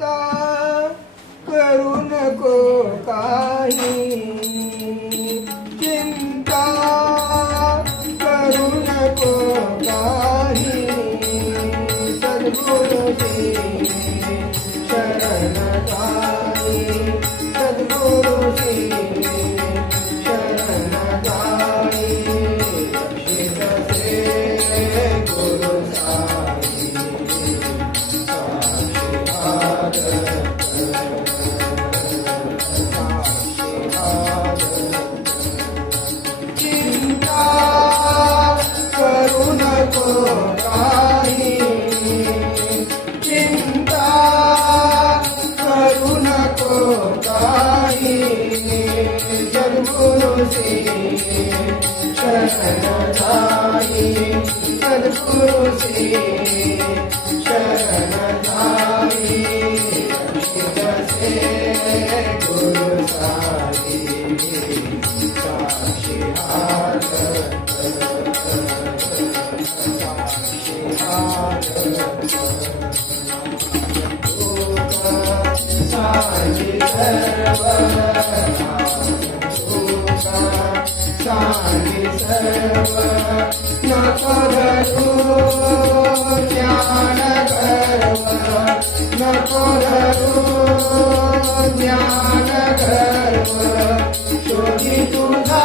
करू नको काही चिंता करू नको काही सद्गुरुजी शरण जाई सद्गुरुजी शरण जाई शिरसे गुरु साई चिंता करू नको काही चिंता करू नको काही सद्गुरुजी शरण जाई सद्गुरुजी शरण जाई शिरसे गुरु साई साक्षी हाथ साई सर्व साई सर्व नको धरू ज्ञान गर्व नको धरू ज्ञान गर्व शोधी तुझा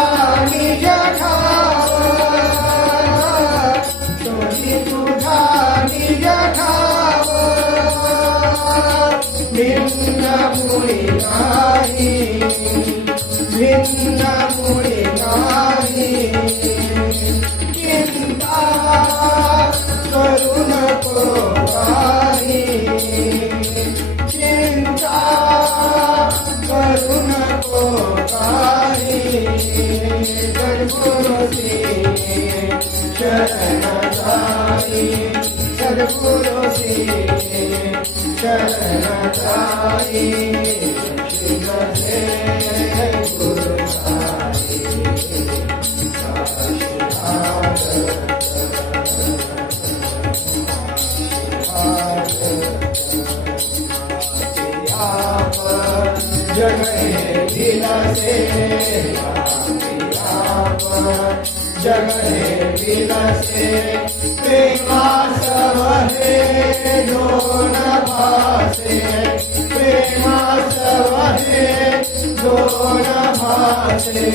निज ठाव शोधी तुझा निज ठाव भिन्न मुळी नाही भिन्न मुळी नाही चिंता करू नको काही चिंता करू नको काही सद्गुरुजी शरण जाई सद्गुरुजी शरण जाई शिरसे गुरु साई जगहे विलसे जगहे विलसे प्रेमासव हे दोन भासे प्रेमासव हे दोन भासे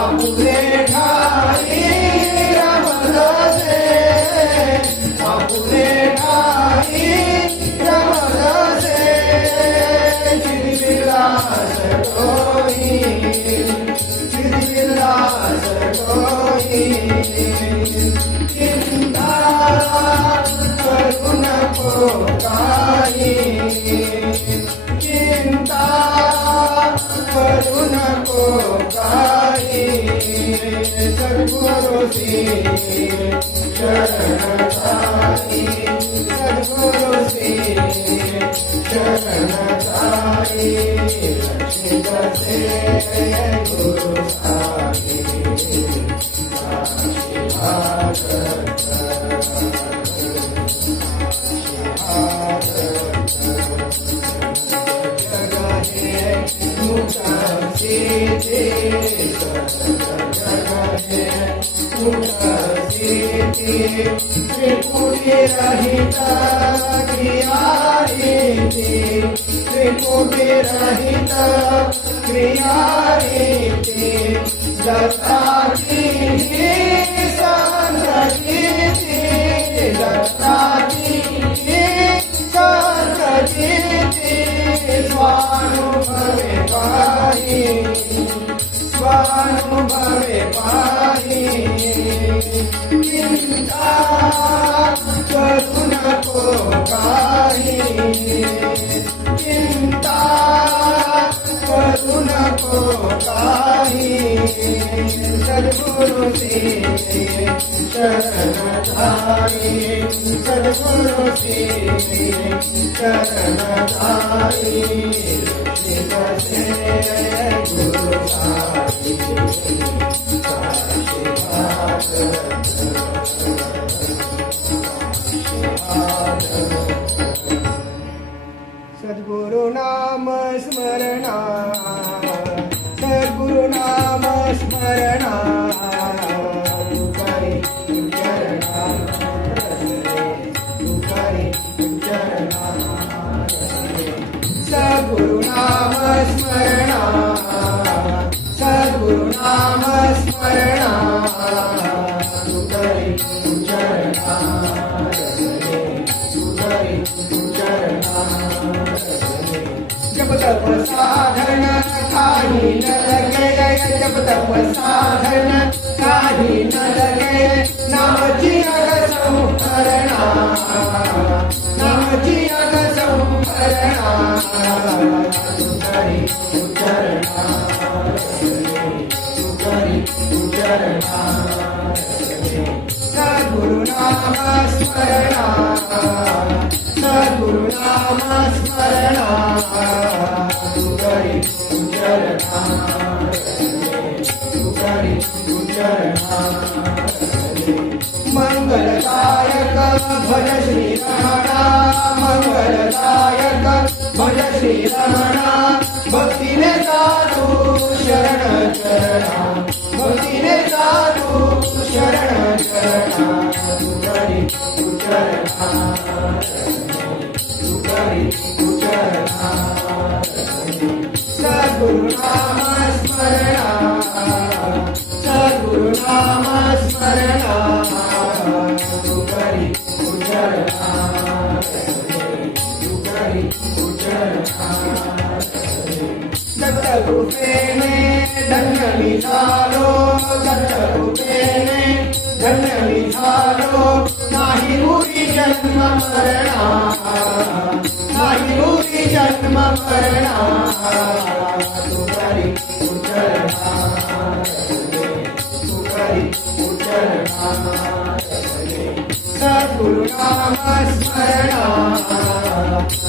आपुले ठाई रमलसे आपुले ठाई रमलसे चिरविलास कोई चिरविलास कोई चिंता करू नको काही चिंता करू नको काही सद्गुरुजी शरण जाई सद्गुरुजी शरण जाई शिरसे गुरु साई त्रिपुटी रहित क्रियारीति त्रिपुटी रहित क्रियारीति दत्ताची संगतीति दत्ताची संगतीति स्वानुभवे पाहि स्वानुभवे पाहि चिंता करू नको काही चिंता करू नको काही सद्गुरुजी शरण जाई सद्गुरुजी शरण जाई शिरसे गुरु साई सद्गुरु नाम स्मरणा, सद्गुरु नाम स्मरणा, तुकारे चरणा रसले, तुकारे चरणा रसले. सद्गुरु नाम स्मरणा, सद्गुरु नाम स्मरणा, तुकारे चरणा रसले, तुकारे चरणा रसले. जब तप साधन काही न लगे, जब तप साधन काही न लगे, नामची अग संहरणा, नामची अग संहरणा, तुकारे चरणा रसले, तुकारे चरणा रसले. सद्गुरु नाम स्मरणा, सद्गुरु नाम स्मरणा, तुकारे चरणा रसले, तुकारे चरणा रसले. मंगलदायक भज श्री रमणा, मंगलदायक भज श्री रमणा, भक्तीने साधू शरण चरणा, भक्तीने साधू शरण चरणा, तुकारे चरणा रसले, तुकारे चरणा रसले. सद्गुरु नाम स्मरणा, सद्गुरु नाम स्मरणा, तुकारे चरणा रसले, तुकारे चरणा रसले. दत्तरूपेणे धन्य मी झालो, दत्तरूपेणे धन्य मी झालो, नाही भूरी जन्म मरणा, नाही भूरी जन्म मरणा, तुकारे चरणा रसले, तुकारे चरणा रसले. सद्गुरु नाम स्मरणा,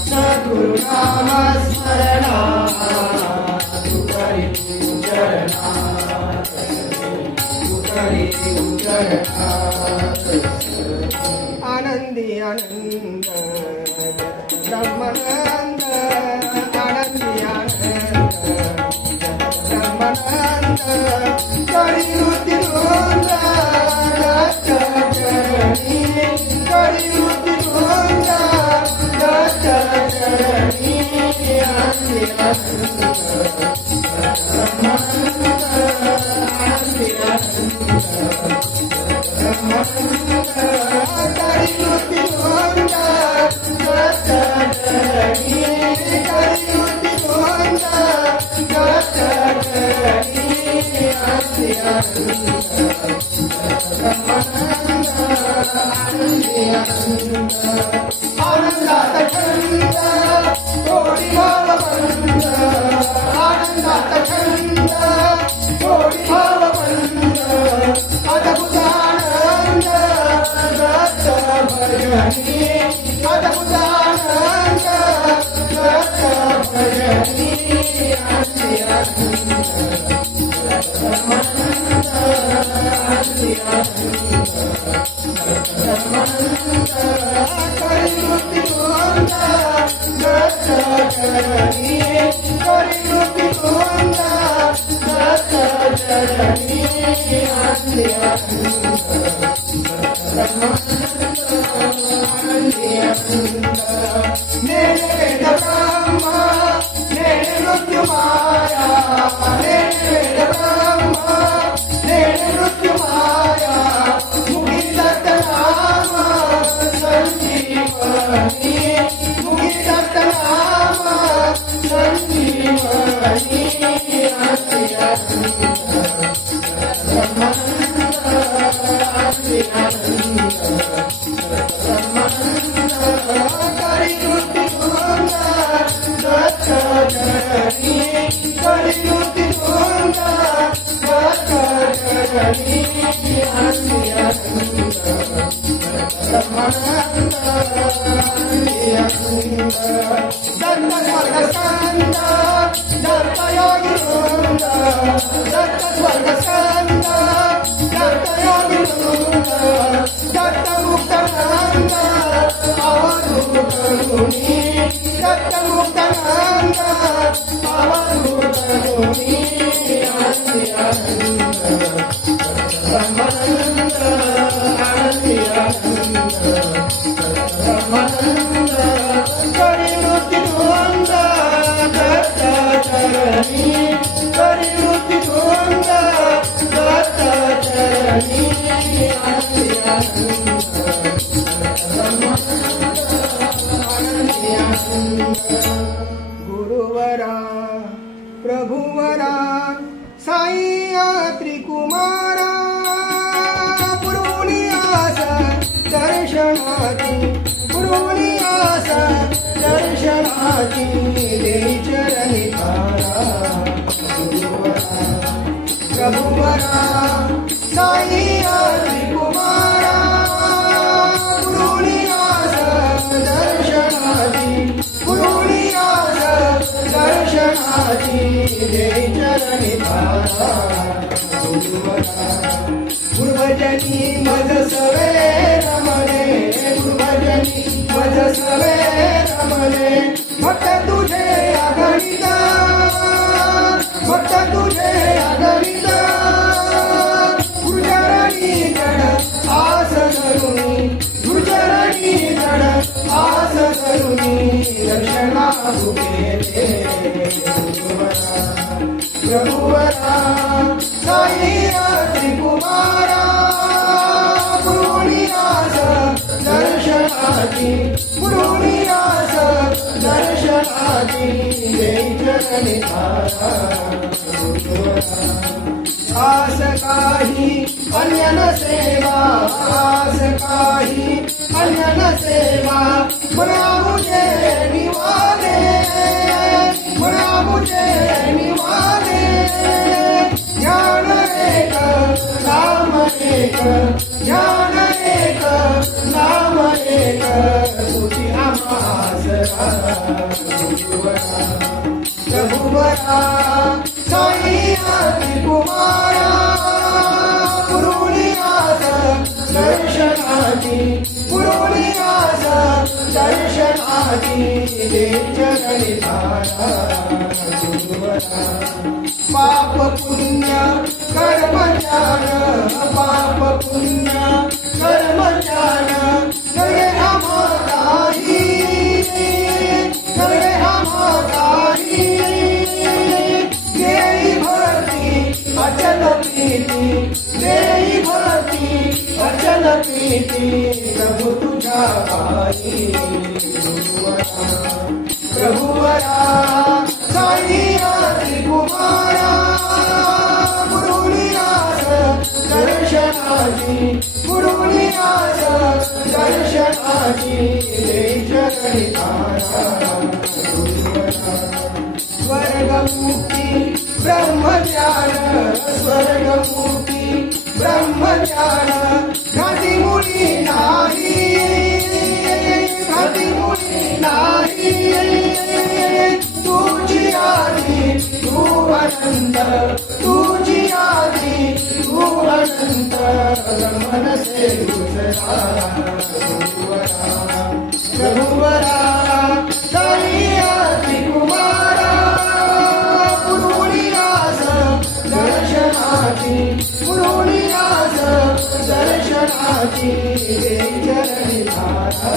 सद्गुरु नाम स्मरणा, तुकारे चरणा रसले, तुकारे चरणा रसले. आनंदी आनंद ब्रह्मानंद, आनंदी आनंद ब्रह्मानंद, कळियुती धुंद दत्त चरणी, कळियुती धुंद दत्त चरणी. आनंदी आनंद ब्रह्मानंद, आनंदी आनंद ब्रह्मानंद, कळियुती धुंद दत्त चरणी, कळियुती धुंद दत्त चरणी. आनंदी आनंद ब्रह्मानंद, आनंदी आनंद. आनंदात छंद थोडी भावबंद, आनंदात छंद थोडी भावबंद, अद्भुत आनंद दत्त भजनी, अद्भुत आनंद दत्त भजनी. आनंदी आनंद ब्रह्मानंद, आनंदी आनंद ब्रह्मानंद, कळियुती धुंद दत्त चरणी, कळियुती धुंद दत्त चरणी. आनंदी आनंद ब्रह्मानंद, आनंदी आनंद. नेणे वेद ब्रह्म, नेणे मृत्यु माया, नेणे वेद ब्रह्म, नेणे मृत्यु माया, मुखी दत्त नाम संजीवनी, मुखी दत्त नाम संजीवनी. आनंदी आनंद ब्रह्मानंद, आनंदी आनंद ब्रह्मानंद, कळियुती धुंद दत्त चरणी, कळियुती धुंद दत्त चरणी. आनंदी आनंद ब्रह्मानंद, आनंदी आनंद. दत्त स्वर्ग संत दत्त योगी वृंद, दत्त स्वर्ग संत दत्त योगी वृंद, दत्त मुक्त नंद अवधूत मुनी, दत्त सत्यमुक्तानंद पावनभूत भूमी आनंदी आनंद ब्रह्मानंद आनंदी आनंद ब्रह्मानंद परिमुक्ती धुंद दत्त चरणी परिमुक्ती धुंद दत्त चरणी आनंदी आनंद गुरुवरा प्रभुवरा साई त्रिकुमारा पुरुलियास दर्शनाची पुरुलियास दर्शनाची देई चरणी तारा गुरुवरा प्रभुवरा साई त्रिकुमारा पुरुलियास दर्शनाची पुरुलियास दर्शनाची देई चरणी तारा गुरुवरा गुरुभजनी मज सवे रमणे गुरुभजनी मज सवे रमणे भक्त तुझे आगणित भक्त तुझे आगणित गुरुचरणी जड आस करुणी गुरुचरणी जड आस करुणी दर्शना तुझे गुरुवरा प्रभुवरा साई त्रिकुमारा पुरुलियास दर्शनाची पुरुलियास दर्शनाची देई चरणी तारा आस काही अन्य न सेवा आस काही अन्य न सेवा मना मुझे निवाले मना मुझे निवाले ज्ञान एक नाम एक ज्ञान एक नाम एक तुझी आमासरा प्रभुवरा साई त्रिकुमारा पुरुलियास दर्शनाची पुरुलियास दर्शनाची देई चरणी तारा गुरुवरा पाप पुण्य कर्म ज्ञान पाप पुण्य कर्म ज्ञान नये आम्हालाही नये आम्हालाही देई भरती अचल प्रीती देई भरती अचल प्रीती प्रभु तुझ्या पायी प्रभुवरा साई त्रिकुमारा पुरुलियास दर्शनाची पुरुलियास दर्शनाची देई चरणी तारा स्वर्गमुक्ती ब्रह्मज्ञान स्वर्गमुक्ती ब्रह्मज्ञान घाती मुली नाही घाती मुली नाही तुझी आधी तू अनंत तुझी आधी तू अनंत मनसे गुजरा प्रभुवरा साई त्रिकुमारा पुरुलियास दर्शनाची पुरुलियास दर्शनाची देई चरणी तारा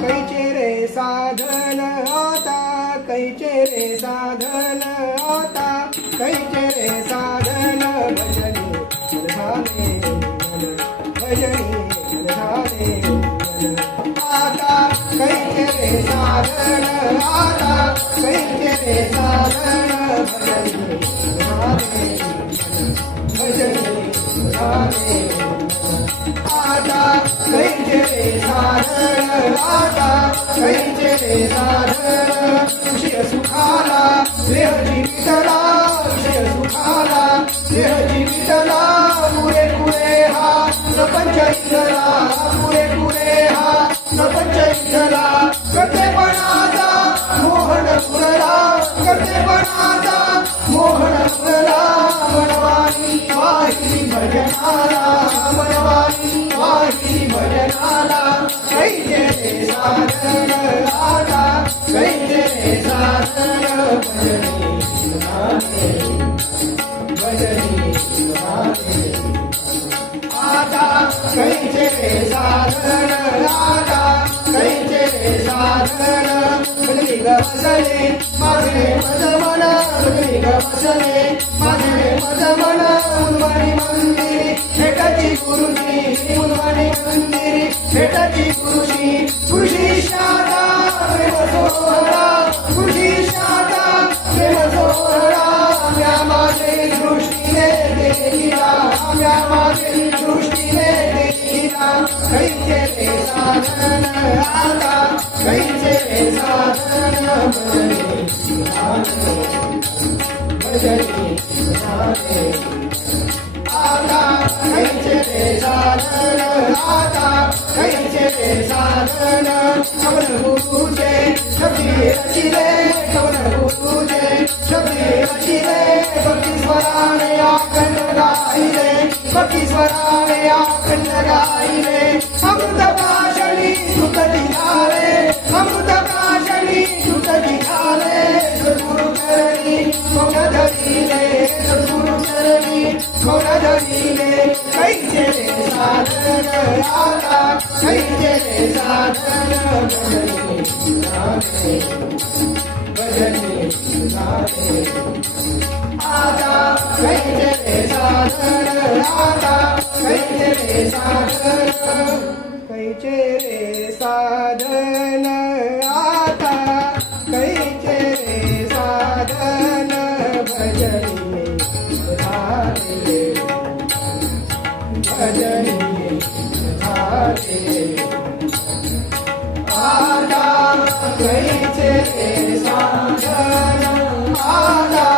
कैचे रे साधन आता कैचे रे साधन आता कैचे रे साधन भजनी मनधाने भजनी मनधाने आता कैचे रे साधन आता कैचे रे साधन भजनी मनधाने भजनी मनधाने आता कैचे रे साधन आता कैचे रे साधन विषय सुखाला देह जीवितला विषय सुखाला देह जीवितला पुरे पुरे हा प्रपंच इथला पुरे पुरे हा प्रपंच इथला कर्तेपणाचा मोहन पुरला कर्तेपणाचा मोहन पुरला मनवानी वाही भजनाला मनवानी वाही भजनाला कैचे रे साधन आता कैचे रे साधन भजनी भावे आता कैचे रे साधन आता कैचे रे साधन भजनी ग बसले माझे मज मन भजनी ग बसले माझे मज मन उन्मणी मंदिरी भेटाची गुरुजी उन्मणी मंदिरी भेटाची गुरुजी गुरुजी शाखा प्रेम सोहळा गुरुजी शाखा प्रेम सोहळा म्या माझे दृष्टीने देखिला म्या माझे दृष्टीने देखिला कैचे रे साधन आता कैचे रे साधन भजनी भावे आता कैचे रे साधन आता कैचे रे साधन कमल गुरुचे शब्दी रचिले कमल गुरुचे शब्दी रचिले भक्ती स्वराने आखंड गाईले भक्ती स्वराने आखंड गाईले अमृत भाषणी सुखती झाले अमृत भाषणी सुखती झाले सद्गुरु चरणी मौन धरिले सद्गुरु चरणी मौन धरिले कैचे रे साधन आता कैचे रे साधन भजनी भावे आता कैचे रे साधन आता कैचे रे साधन कैचे रे साधन आता कैचे रे साधन भजनी भावे भजनी भावे आता कैचे रे साधन आता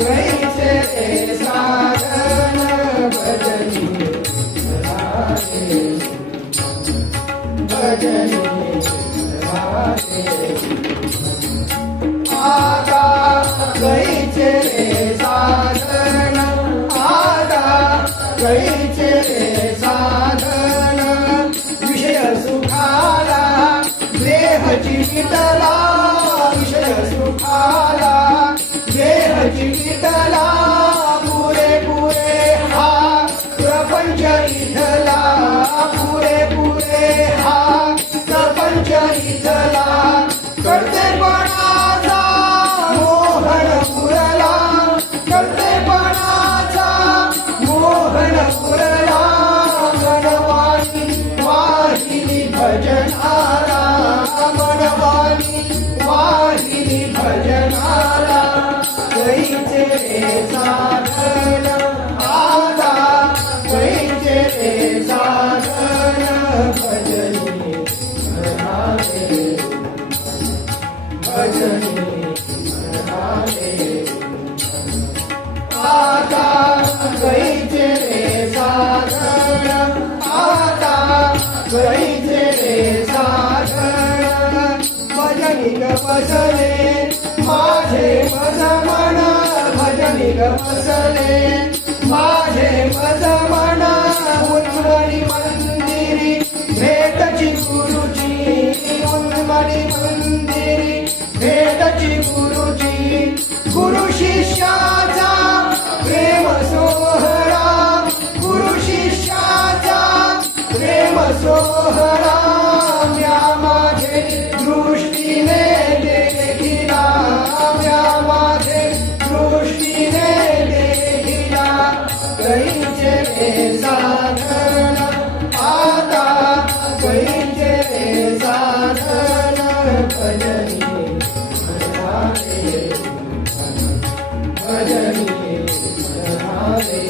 कैचे रे साधन भजनी भावे भजनी भावे आता कैचे रे साधन आता कैचे रे साधन विषय सुखाला देह जीवितला विषय सुखाला देह जीवितला पुरे पुरे हा प्रपंच इथला पुरे पुरे हा प्रपंच इथला कर्तेपणाचा मोहन पुरला कर्तेपणाचा मोहन पुरला मनवाणी वाहिनी भजनाला मनवाणी वाहिनी भजनाला कैचे रे साधन आता कैचे रे साधन भजनी भावे भजनी भावे आता कैचे रे साधन आता कैचे रे साधन भजनी ग बसले माझे मज मन भजनी ग बसले माझे मज मन उन्मणी मंदिरी भेटची गुरुजी उन्मणी मंदिरी भेटची गुरुजी गुरु शिष्याचा प्रेम सोहळा गुरु शिष्याचा प्रेम सोहळा म्या माझे दृष्टीने देखिला म्या माझे दृष्टीने देखिला कैचे रे साधन आता कैचे रे साधन भजनी भावे भजनी भावे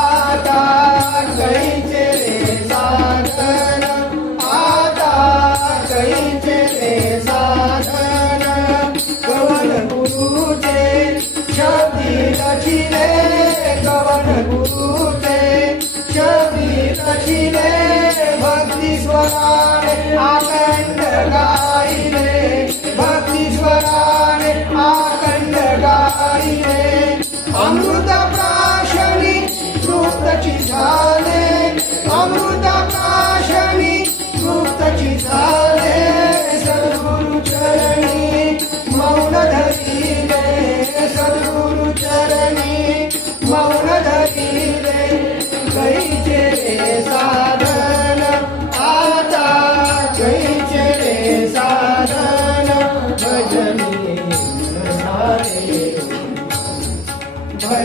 आता कैचे रे साधन आता कैचे रे साधन कवन गुरुचे शब्दी रचिले कवन गुरुचे शब्दी रचिले भक्ती स्वराने आखंड गाईले भक्ती स्वराने आखंड गाईले अमृत प्राशनी तृप्तची झाले अमृत प्राशनी तृप्तची झाले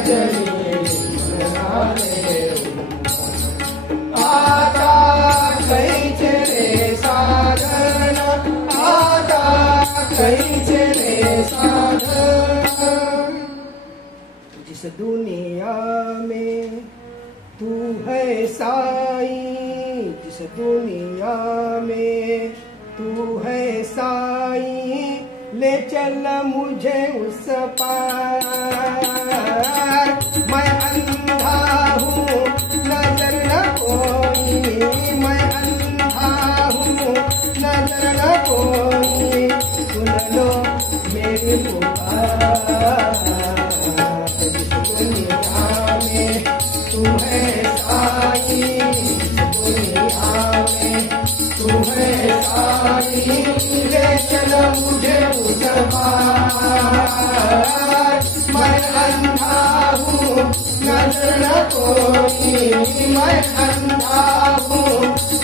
चलिए मनाने आता कैचे रे साधन आता कैचे रे साधन जिस दुनिया में तू है साई जिस दुनिया में तू है साई ले चल मुझे उस पार मैं अंधा हूँ नजर न कोई मैं अंधा हूँ नजर न कोई सुन लो मेरी पुकार जिस दुनिया में तू है साई दुनिया में तू है साई ले चल मुझे उस पार मैं अंधा हूँ नजर न कोई मैं अंधा हूँ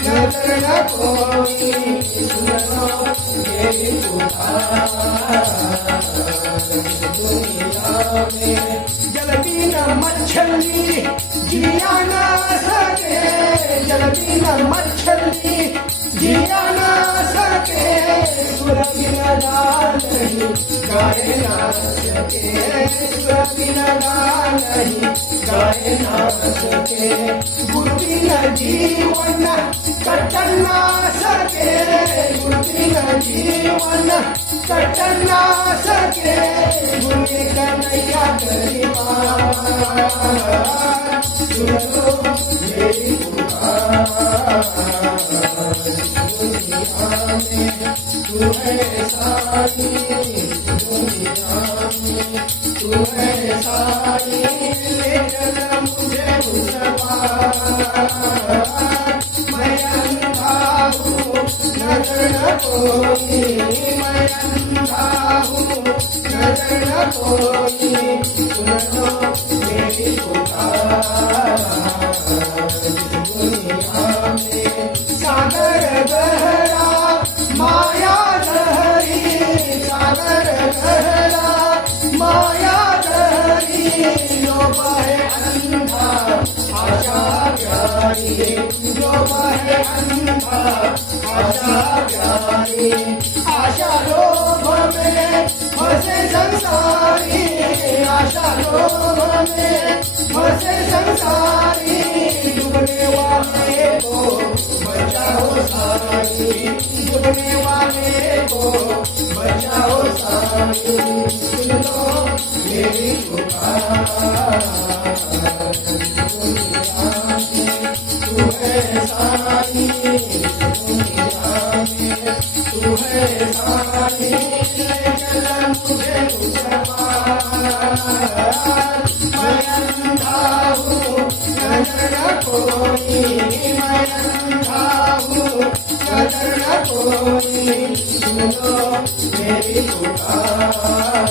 नजर न कोई सुन लो मेरी पुकार दुनिया में जल बिना मछली जिया ना सके जल बिना मछली जिया ना सके सुर बिना गान नहीं गाए ना सके सुर बिना गान नहीं गाए ना सके गुरु बिना जीवन कट ना सके गुरु बिना जीवन कट ना सके गुरु कन्हैया करी सुन लो मेरी पुकार दुनिया में तू है साई दुनिया में तू है साई ले चल मुझे उस पार मैं अंधा हूँ नजर न कोई मैं अंधा हूँ नजर न कोई सुन लो मेरी पुकार दुनिया में सागर गहरा माया लहरी सागर गहरा माया लहरी जो बहे अंधा आशा प्यारी जो बहे अंधा आशा प्यारी आशा लोभ में फंसे संसारी आशा लोभ में फंसे संसारी डूबने वाले को बचाओ साई डूबने वाले को बचाओ साई सुन लो मेरी पुकार दुनिया में तू है साई दुनिया में तू है साई ले चल मुझे उस पार मैं अंधा हूँ नजर न कोई मैं अंधा हूँ नजर न कोई सुन लो मेरी पुकार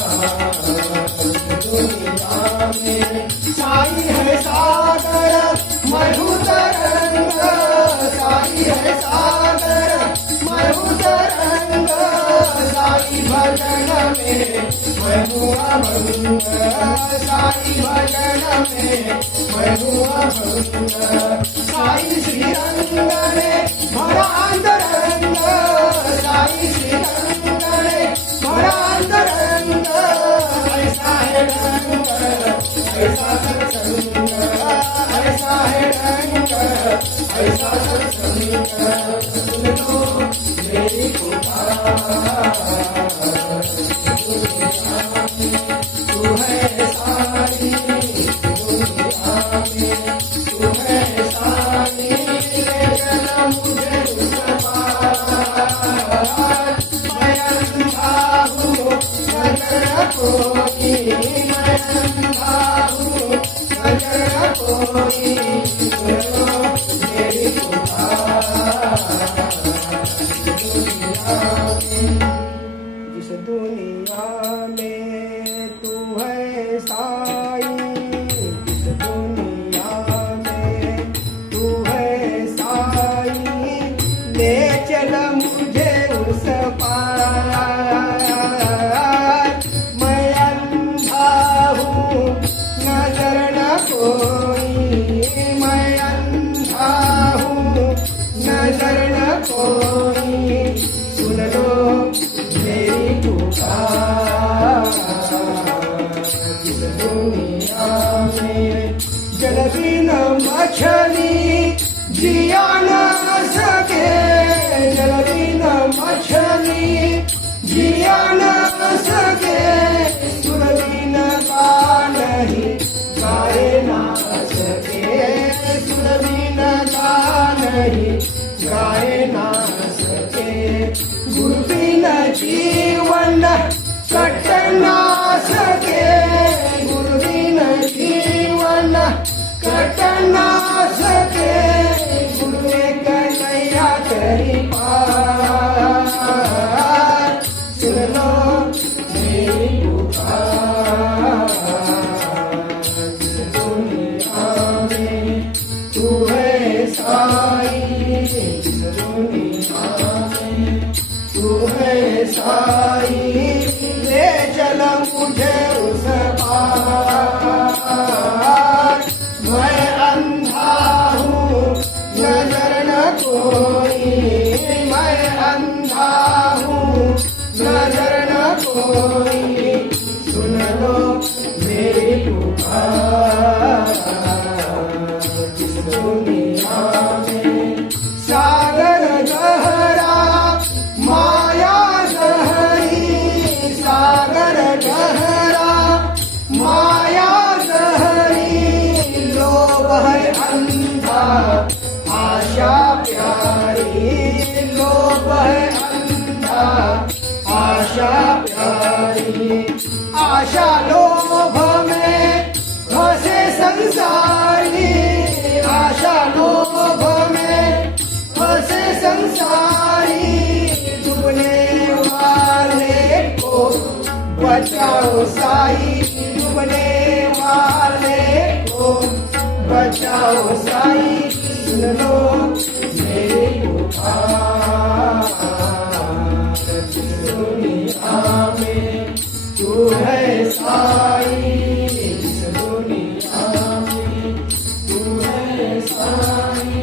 दुनिया में साई है सागर मधु तरंग साई है सागर मधु तरंग साई भजन में मैं हुआ भंग साई भजन में मैं हुआ भंग साई श्री रंग ने भरा अंतरंग साई श्री रंग ने भरा अंतरंग ऐसा है रंग ऐसा सत्संग ऐसा है रंग ऐसा सत्संग सुन लो मेरी पुकार तू है साई दुनिया में तू है साई ले चल मुझे उस पार मैं अंधा हूँ नजर न कोई मैं अंधा हूँ नजर न कोई सुन लो मेरी पुकार जिस दुनिया में तू है साई जिस दुनिया में तू है साई ले चल मुझे उस पार मैं अंधा हूँ नजर मछली जिया न सके, जल बिना मछली जिया न सके, सुर बिना गा नहीं गाए ना सके, सुर बिना गा नहीं गाए ना सके, गुरु बिना जीवन कट ना सके, गुरु बिना जीवन कट ना सके, गुरु एक नैया करी पार, सुन लो मेरी पुकार, दुनिया में तू है साई, दुनिया में तू है साई, ले चल मुझे उस पार, मैं अंधा हूँ नजर न कोई, मैं अंधा हूँ नजर न कोई, सुन लो मेरी पुकार, दुनिया में सागर गहरा माया गहरी, सागर गहरा माया गहरी, लोभ है अंधा आशा प्यारी, लोभ है अंधा आशा प्यारी, आशा लोभ में फंसे संसारी, आशा लोभ में फंसे संसारी, डूबने वाले को बचाओ साई, डूबने वाले को बचाओ साई, सुन लो मेरी पुकार, दुनिया में तू है साई, दुनिया में तू है साई,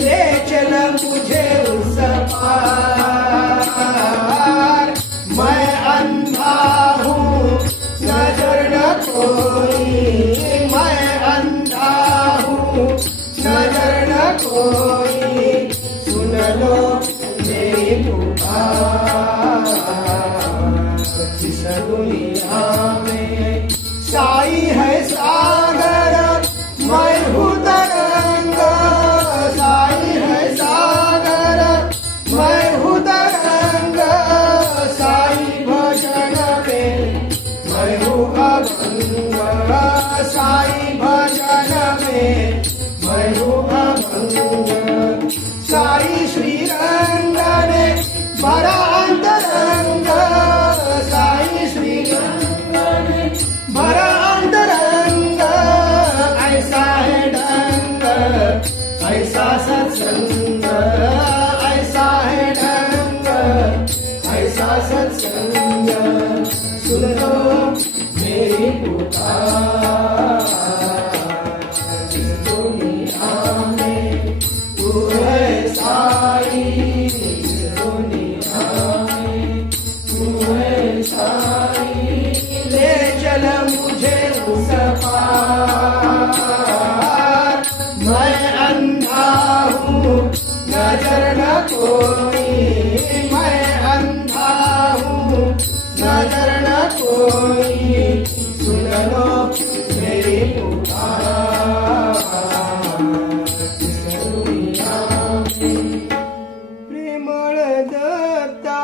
ले चल मुझे उस पार, मैं अंधा हूँ नजर न कोई, मैं अंधा हूँ नजर न कोई, सुन लो मेरी पुकार, इस दुनिया में साई है सागर, मैं हूँ तरंग, साई है सागर, मैं हूँ तरंग, साई भजन में मैं हूँ अभंग, साई भजन में मैं हूँ अभंग, साई श्री रंग ने भरा अंतरंग, साई श्री रंग ने भरा अंतरंग, ऐसा है ढंग ऐसा सत्संग, ऐसा है ढंग ऐसा सत्संग, सुन लो मेरी पुकार, दुनिया में तू है साई, दुनिया में तू है साई, ले चल मुझे उस पार, मैं अंधा हूँ नजर न कोई, मैं अंधा हूँ नजर न कोई, सुन लो मेरी पुकार, दुनिया में प्रेमळ दत्ता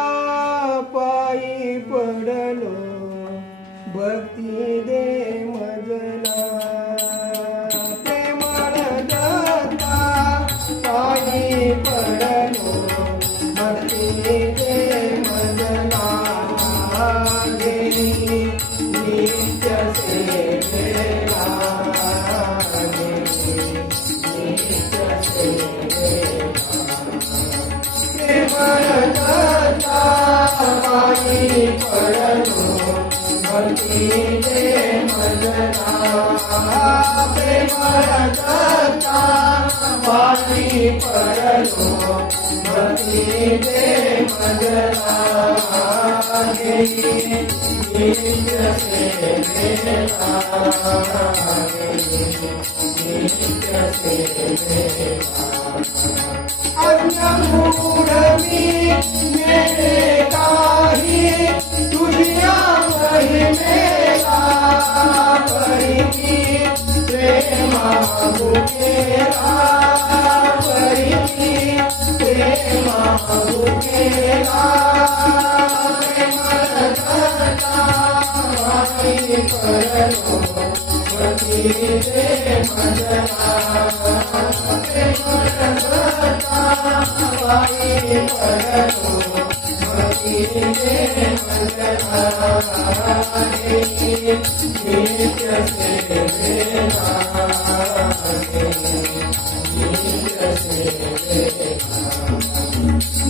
पायी पडलो, भक्ती दे मजला, प्रेमळ दत्ता पायी पडलो, भक्ती दे मजला, नित्य सेवेला, नित्य सेवेला, प्रेमळ दत्ता पायी पडलो, भक्ती दे मजला, प्रेमळ दत्ता पायी पडलो, भक्ती दे मजला, अन्नपूर्णी मेरे काही तुझ्या महिमेला परिती प्रेमा मुकेला परिती प्रेमा मुकेला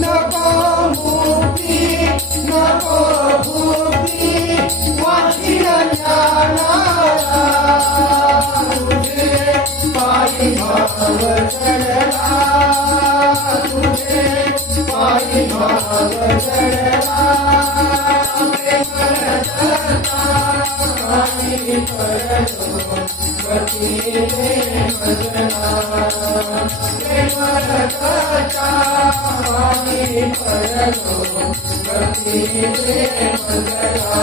नको मुक्ती नको भुक्ती वाचिल ज्ञानाला तुझे पायी भाव चढला तुझे पायी भाव चढला पायी पडलो गतीने मजना पायी पडलो गतीने मजना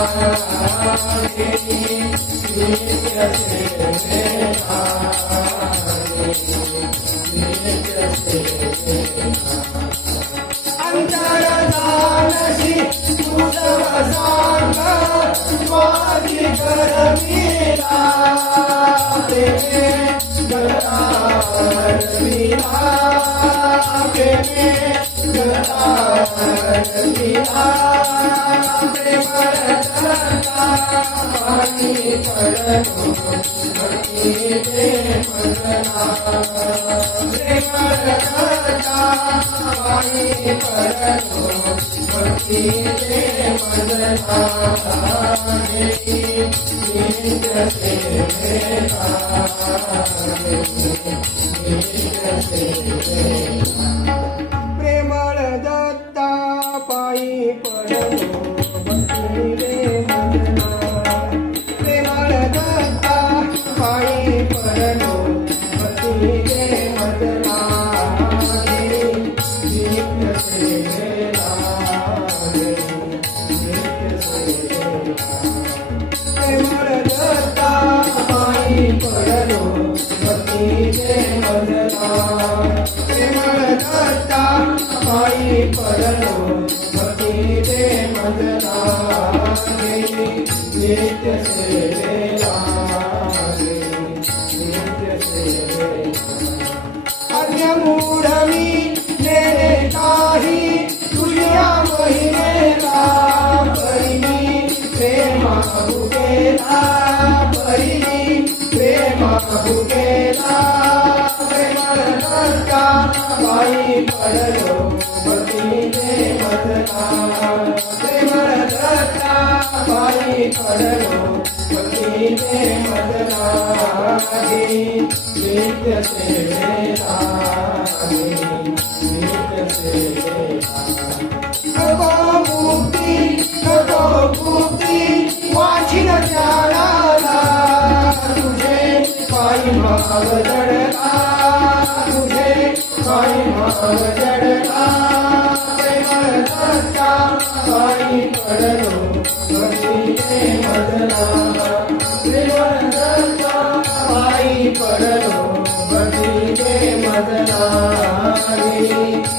अंतरदानसी तुझं सांग माझी करमिला प्रेमे गतारमिला प्रेमे गतारमिला प्रेमरता पाणी पडलो भक्तीने मजना प्रेमरता पाणी पडलो भक्तीने मजना प्रेमळ दत्ता पायी पडलो भक्तीने मजना प्रेमळ दत्ता पायी पडलो भक्तीने मजना प्रेमळ दत्ता पायी पडलो भक्तीने मजना प्रेमळ दत्ता पायी पडलो भक्तीने मजना नित्य सेवेला नित्य सेवेला अन्यमूढमी मेरे काही तुझ्या महिमेला परिणी प्रेमा भुकेला परिणी प्रेमा भुकेला प्रेमरता पायी पडलो भक्तीने मजना प्रेमरता पायी पडलो भक्तीने मजना नित्य सेवेला नित्य सेवेला नको मुक्ती नको भुक्ती वाचिल ज्ञानाला तुझे पायी भाव जडला तुझे पायी भाव जडला प्रेमरता पायी पडलो भक्तीने मजना प्रेमरता पायी पडलो भक्तीने मजना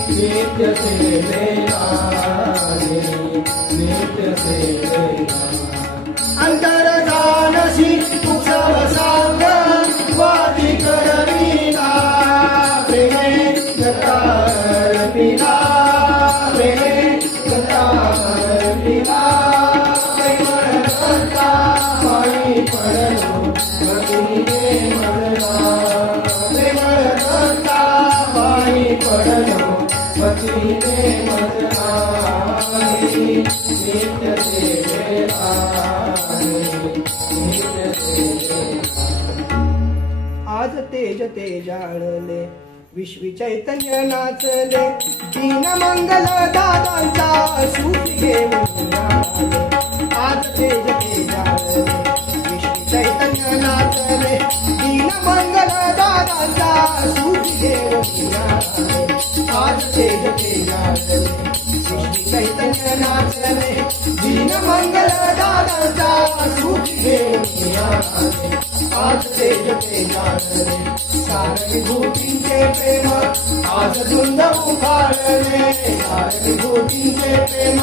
नित्य सेवेला नित्य सेवेला अंतरदानसी तुझं सांग वादी करविला प्रेमे गतारमिला प्रेमे गतारमिला प्रेमरता पायी पडलो भक्तीने मजना प्रेमरता पायी पडलो भक्तीने मजना नित्य सेवेला नित्य सेवेला आज तेज ते जाणले विश्वी चैतन्य नाचले दीन मंगल दादांचा सूप घेऊन आले. आज तेज तेजाळले विष्णू चैतन्य नाचले. दीन मंगल दादांचा सूप घेऊन आले. आज तेज तेजाळले विष्णू चैतन्य नाचले. दीन मंगल दादांचा सूप घेऊन आले. आज तेज तेजाळले सारे विभूतींचे प्रेम आज धुंद उभारले. सारे विभूतींचे प्रेम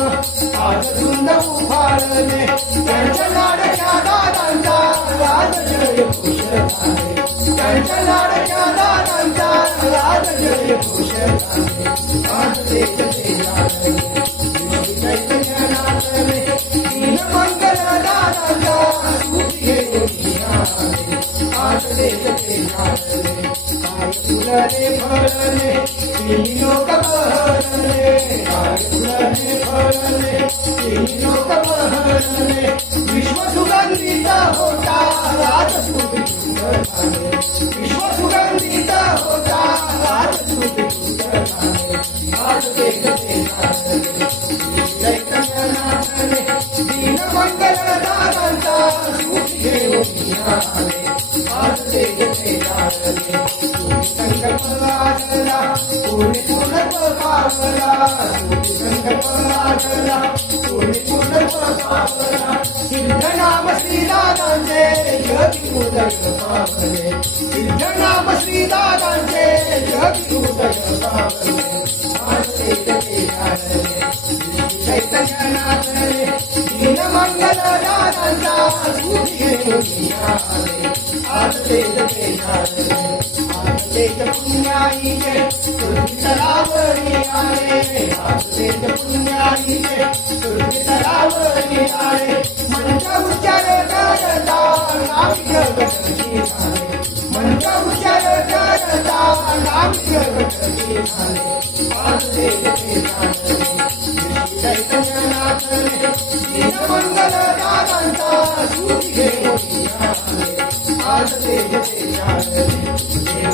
आज धुंद उभारले. त्यांच्या लाडक्या दादांचा राजजय घोष झाले. त्यांच्या लाडक्या दादांचा राजजय घोष झाले. आज तेज तेजाळले विष्णू चैतन्य नाचले. दीन मंगल दादांचा सूप घेऊन आले. आज तेज तेजाळले काय फुलले फळले तिन्ही लोक बहरले. काय फुलले फळले तिन्ही लोक बहरले. विश्व सुगंधित होता राजस्तुती झाले. विश्व सुगंधित होता राजस्तुती झाले. आज तेज तेजाळले चैतन्य नाचले. दीन मंगल दादांचा सूप घेऊन आले. आज तेज तेजाळले संकल्प लागला कोणी पूर्णत्व पावला. संकल्प लागला कोणी पूर्णत्व पावला. सिद्ध नाम श्री दादांचे जगी उदय पावले. सिद्ध नाम श्री दादांचे जगी उदय पावले. आज तेज तेजाळले चैतन्य नाचले. दीन मंगल दादांचा सूप घेऊन आले. आज तेज तेजाळले आज तेज पुण्याईचे तुझी तलावरी आले. आज तेज पुण्याईचे तुझी तलावरी आले. मंत्र उच्चार करता नाम जगती झाले. मंत्र उच्चार करता नाम जगती झाले. आज तेज तेजाळले चैतन्य नाचले. दीन मंगल दादांचा सूप घेऊन आले. आज तेज तेजाळले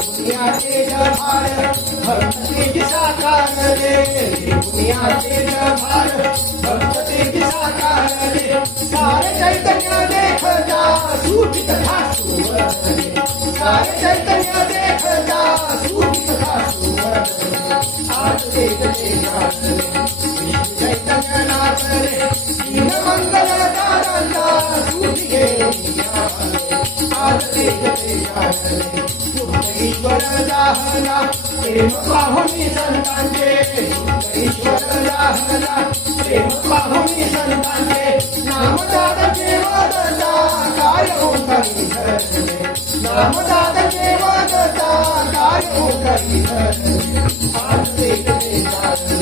पुण्या तेज भार भक्त तेज साकारले. पुण्या तेज भार भक्त तेज साकारले. सारे चैतन्य देखता सूफी तथा सुवरले. सारे चैतन्य देखता सूफी तथा सुवरले. आज तेज तेजाळले विष्णू चैतन्य नाचले. दीन मंगल दादांचा सूप घेऊन आले. आज तेज तेजाळले ईश्वर दाहला प्रेम पाहुणी संतांचे. ईश्वर दाहला प्रेम पाहुणी संतांचे. नामदादाचे वदता काय होतरी धरले. नामदादाचे वदता काय होतरी धरले. आज तेज तेजाळले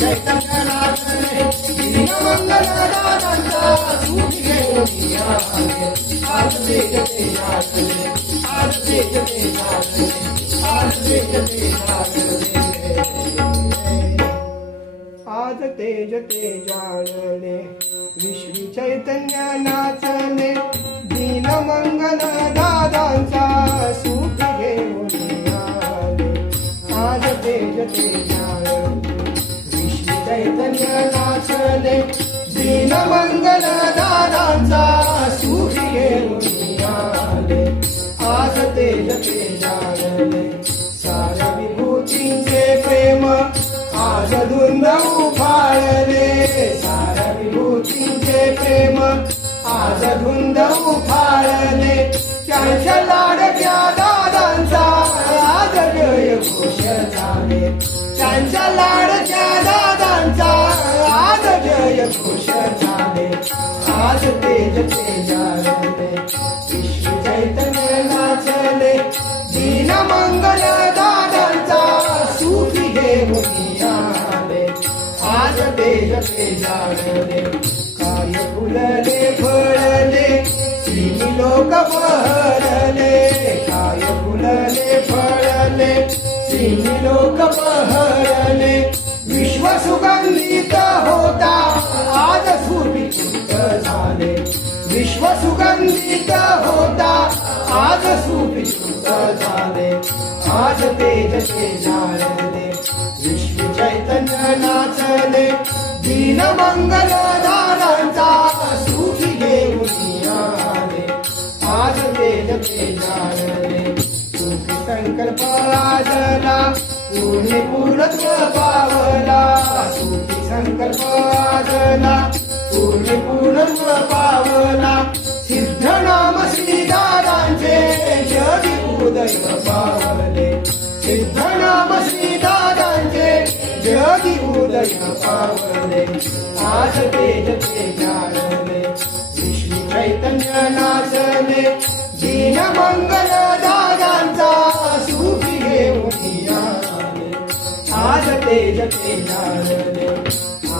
चैतन्य नाचले. दीन मंगल दादांचा सूप घेऊन आले. आज तेज तेजाळले आज तेज तेजाळले आज तेज तेजाळले आज तेज तेजाळले विश्व चैतन्य नाचले. दीन मंगल दादांचा सूप घेऊन आले. आज तेज तेजाळले विश्व चैतन्य नाचले. दीन मंगल दादांचा सूप घेऊन आले. आज तेज तेजाळले साऱ्या विभूतींचे प्रेम आज धुंद उभारले. साऱ्या विभूतींचे प्रेम आज धुंद उभारले. त्यांच्या लाडक्या दादांचा आज जय घोष झाले. त्यांच्या लाडक्या दादांचा आज जय घोष झाले. आज तेज तेजाळले विश्व चैतन्य नाचले. दीन मंगल दादांचा सूप घेऊन आले. आज तेज तेजाळले काय फुलले फळले तिन्ही लोक बहरले. काय फुलले फळले तिन्ही लोक बहरले. विश्व सुगंधित होता आज सुविकृत झाले. विश्व सुगंधित होता आज सुविकृत झाले. आज तेज तेजाळले विश्व नाचले दीन मंगल दादांचा सुखी घेऊन आले आज तेज तेजारले सुखी संकल्प आजला पूर्ण पूर्णत्व पावला सुखी संकल्प आजला पूर्ण पूर्णत्व पावला सिद्ध नाम श्री दादांचे जगी उदय पावले सिद्ध नाम श्री दादांचे जगी उदय पावले आज तेज तेजारले विष्णू चैतन्य नाचले दीन मंगल दादांचा सुखी घेऊन आले आज तेज तेजारले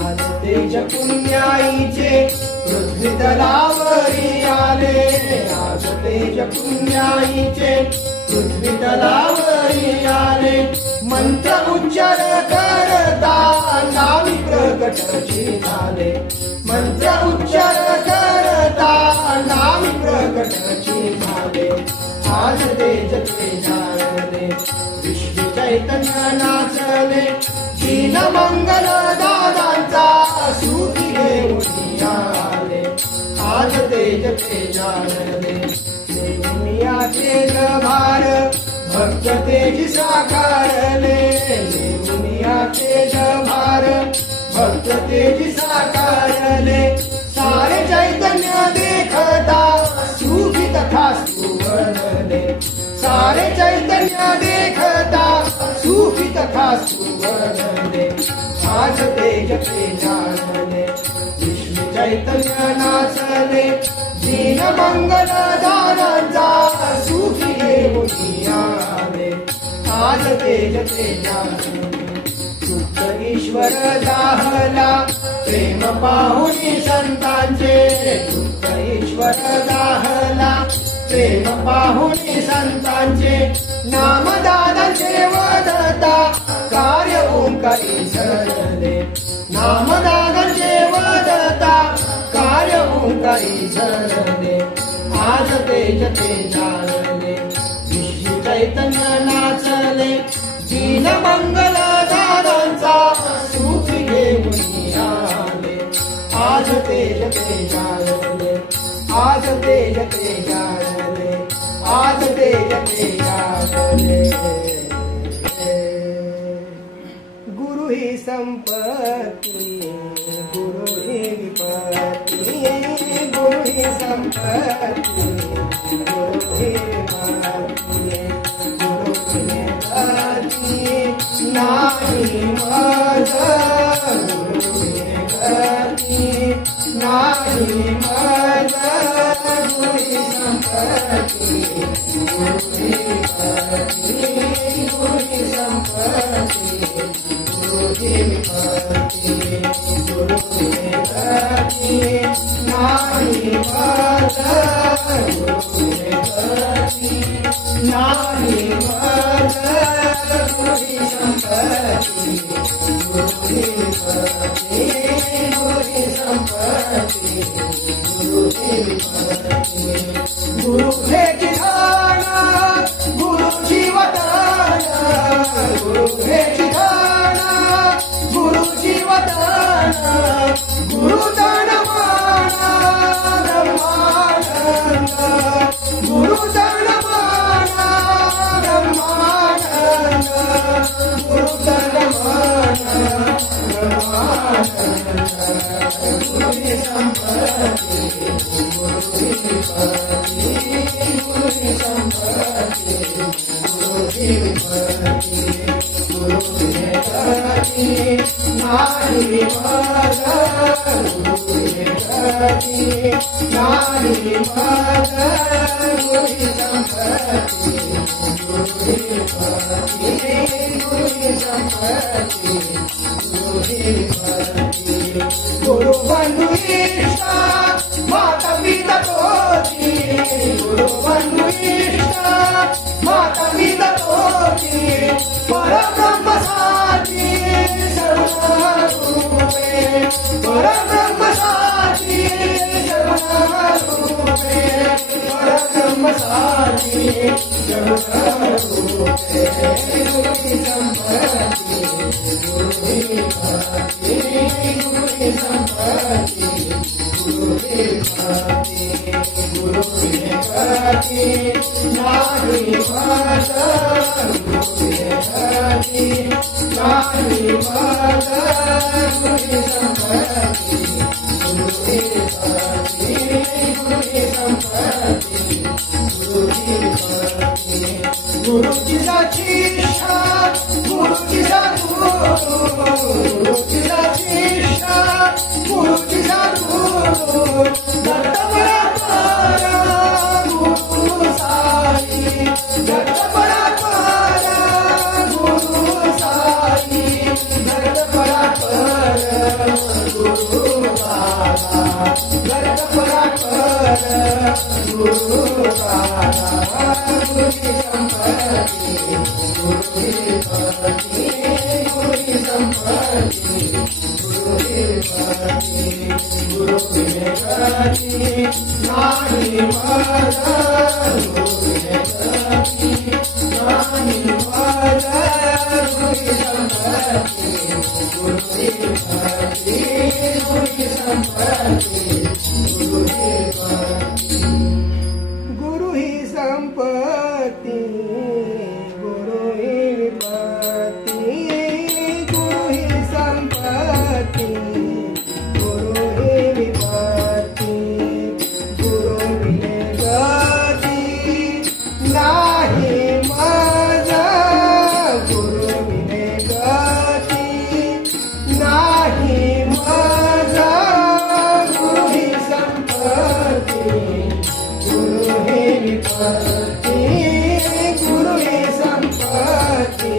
आज तेज पुण्याईचे पृथ्वी तलावरी आले आज तेज पुण्याईचे पृथ्वी तलावरी आले मंत्र उच्चार करता नामी प्रकट झाले मंत्र उच्चार करता नामी प्रकट झाले आज तेज तेजारले विष्णू चैतन्य नाचले दीन मंगल दादांचा सुखी घेऊन आले आज तेज तेजारले देवमिया तेज भार भक्त तेज साकारले देवमिया तेज भार भक्त तेज साकारले सारे चैतन्य देखता सुखी तथा सुवरले सारे चैतन्य देखता सुखी तथा सुवरले आज तेज तेजारले विष्णू चैतन्य नाचले दीन मंगल दादांचा सुखी घेऊन आले आज तेज तेजारले सुख ईश्वर दाहला प्रेम पाहुनी संतांचे सुख ईश्वर दाहला प्रेम पाहुनी संतांचे नाम दादांचे वदता कार्य ओंकारी झरले नाम दादांचे वदता कार्य ओंकारी झरले आज तेज तेजारले विष्णू चैतन्य नाचले दीन मंगल दादांचा सुखी घेऊन आले आज तेज तेजारले आज तेज तेजारले आज तेज तेजारले गुरु ही संपत्ती गुरु ही विपत्ती गुरु ही संपत्ती गुरु ही विपत्ती गुरु ही गती नाही मज गुरु ही गती नाही मज गुरु ही संपत्ती गुरु ही विपत्ती गुरु ही संपत्ती गुरु ही विपत्ती गुरु ही गती नाही मज गुरु ही गती नाही मज गुरु ही संपत्ती गुरु ही विपत्ती गुरु ही संपत्ती गुरु ही विपत्ती गुरु हे ठिकाणा गुरु जीवदाना गुरु हे ठिकाणा गुरु जीवदाना गुरु दानमाना ब्रह्मानंद गुरु दानमाना ब्रह्मानंद गुरु दानमाना ब्रह्मानंद गुरु ही संपत्ती गुरु ही विपत्ती गुरु ही संपत्ती गुरु ही विपत्ती गुरु ही गती नाही मज गुरु ही गती नाही मज गुरु ही संपत्ती गुरु ही विपत्ती गुरु ही संपत्ती गुरु ही विपत्ती गुरु बंधु इष्टा माता पिता तोची गुरु बंधु इष्टा माता पिता तोची परब्रह्म साची सर्वरूपे परब्रह्म साची सर्वरूपे परब्रह्म साथी जग रूपे गुरु की संपत्ति गुरु की भक्ति गुरु की संपत्ति गुरु की भक्ति गुरु की भक्ति नारी माता गुरु की भक्ति नारी माता गुरु की संपत्ति गुरु की भक्ति गुरु की संपत्ति गुरु की भक्ति गुरु की शिक्षा गुरु की गुरु गुरु की शिक्षा गुरु की गुरु जगत बड़ा पारा गुरु साई जगत बड़ा पारा गुरु साई जगत बड़ा पारा गुरु दादा जगत बड़ा पारा गुरु दादा गुरु की संपत्ति गुरु की भक्ति गुरु की संपत्ति गुरु की भक्ति गुरु की भक्ति नारी माता गुरु की भक्ति नारी माता गुरु की संपत्ति गुरु की भक्ति गुरु की संपत्ति गुरु की भक्ति गुरु ही संपत्ति गुरु ही विपत्ति गुरु ही संपत्ति गुरु ही विपत्ति गुरु बिने गति नाही माझा गुरु बिने गति नाही माझा गुरु ही संपत्ति गुरु ही विपत्ति गुरु ही संपत्ति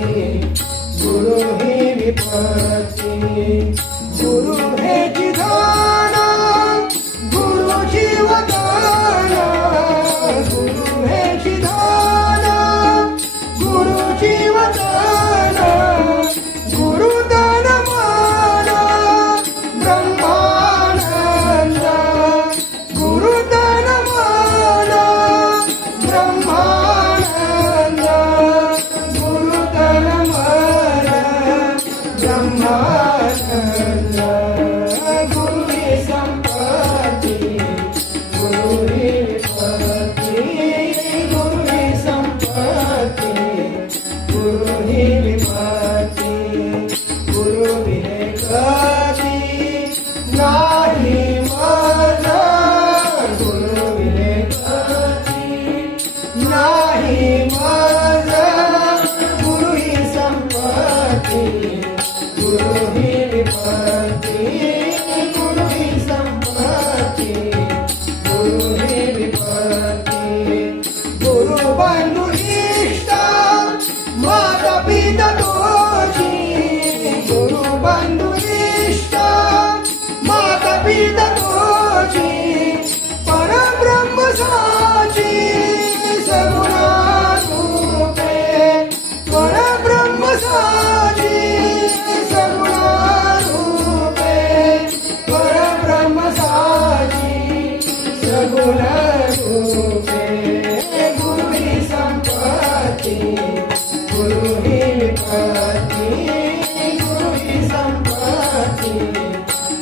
गुरु ही विपत्ति गुरु है जिधाना गुरु जीवदाना गुरु है जिधाना गुरु जीवदाना गुरु दान माना ब्रह्मानंद गुरु दान माना ब्रह्मानंद गुरु दान माना ब्रह्मानंद गुरु ही संपत्ति गुरु ही विपत्ति गुरु ही संपत्ति गुरु ही विपत्ति गुरु बिने गति नाही माझा गुरु बिने गति नाही माझा गुरु ही संपत्ति गुरु ही विपत्ति गुरु ही संपत्ति गुरु ही विपत्ति गुरु बंधु इष्ट माता पिता दोषी गुरु बंधु इष्ट माता पिता दोषी परब्रह्म साची सगुणा रूपे परब्रह्म साची सगुणा रूपे परब्रह्म साची सगुणा रूपे गुरु ही संपत्ति गुरु ही विपत्ति गुरु ही संपत्ति